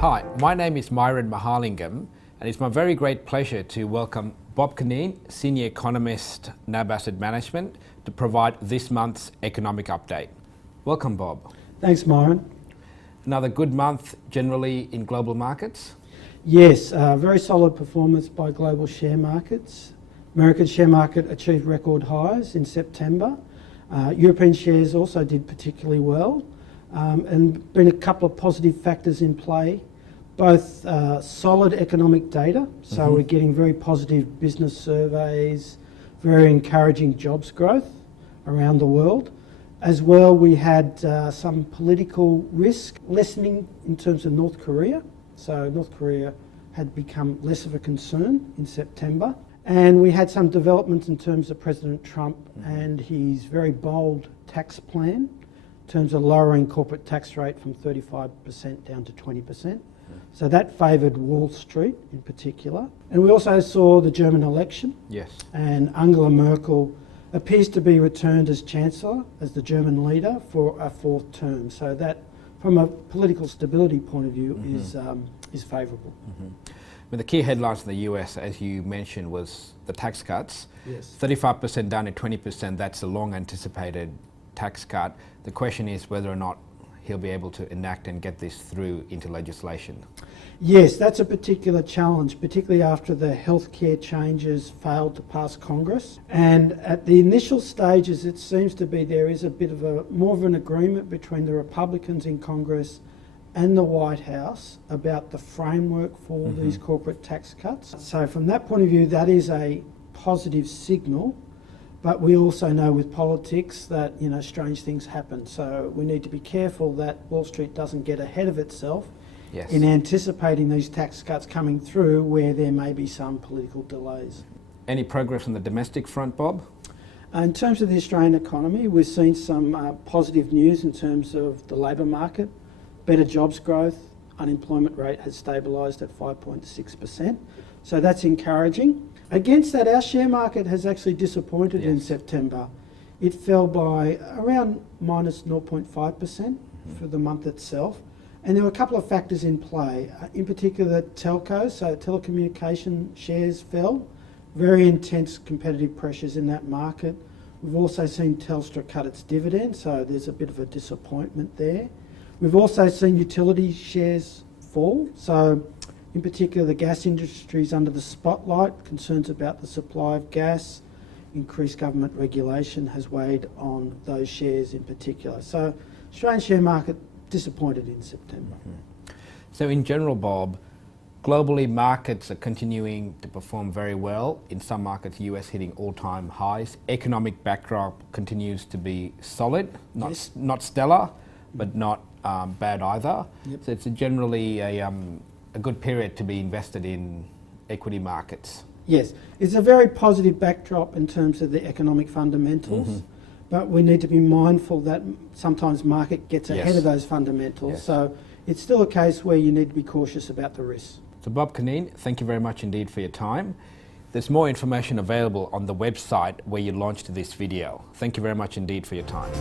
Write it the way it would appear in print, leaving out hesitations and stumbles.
Hi, my name is Myron Mahalingam, and it's my very great pleasure to welcome Bob Cunneen, Senior Economist, NAB Asset Management, to provide this month's economic update. Welcome, Bob. Thanks, Myron. Another good month generally in global markets? Yes, very solid performance by global share markets. American share market achieved record highs in September. European shares also did particularly well, and been a couple of positive factors in play. Both solid economic data, so we're getting very positive business surveys, very encouraging jobs growth around the world. As well, we had some political risk lessening in terms of North Korea. So North Korea had become less of a concern in September. And we had some developments in terms of President Trump and his very bold tax plan in terms of lowering corporate tax rate from 35% down to 20%. So that favoured Wall Street in particular. And we also saw the German election. Yes. And Angela Merkel appears to be returned as Chancellor, as the German leader, for a fourth term. So that, from a political stability point of view, is favourable. The key headlines in the US, as you mentioned, was the tax cuts. Yes. 35% down to 20%, that's a long anticipated tax cut. The question is whether or not he'll be able to enact and get this through into legislation. Yes, that's a particular challenge, particularly after the healthcare changes failed to pass Congress. And at the initial stages, it seems to be there is a bit of more of an agreement between the Republicans in Congress and the White House about the framework for these corporate tax cuts. So from that point of view, that is a positive signal. But we also know with politics that, strange things happen. So we need to be careful that Wall Street doesn't get ahead of itself in anticipating these tax cuts coming through where there may be some political delays. Any progress on the domestic front, Bob? In terms of the Australian economy, we've seen some positive news in terms of the labour market, better jobs growth, unemployment rate has stabilised at 5.6%. So that's encouraging. Against that, our share market has actually disappointed in September. It fell by around minus 0.5% for the month itself. And there were a couple of factors in play. In particular, telcos, so telecommunication shares fell. Very intense competitive pressures in that market. We've also seen Telstra cut its dividend, so there's a bit of a disappointment there. We've also seen utility shares fall. So in particular, the gas industry is under the spotlight. Concerns about the supply of gas, increased government regulation has weighed on those shares in particular. So Australian share market disappointed in September. So in general, Bob, globally markets are continuing to perform very well. In some markets, US hitting all-time highs. Economic backdrop continues to be solid, not stellar, but not bad either. So it's generally a good period to be invested in equity markets. Yes, it's a very positive backdrop in terms of the economic fundamentals, but we need to be mindful that sometimes market gets ahead of those fundamentals. So it's still a case where you need to be cautious about the risks. So Bob Cunneen, thank you very much indeed for your time. There's more information available on the website where you launched this video. Thank you very much indeed for your time.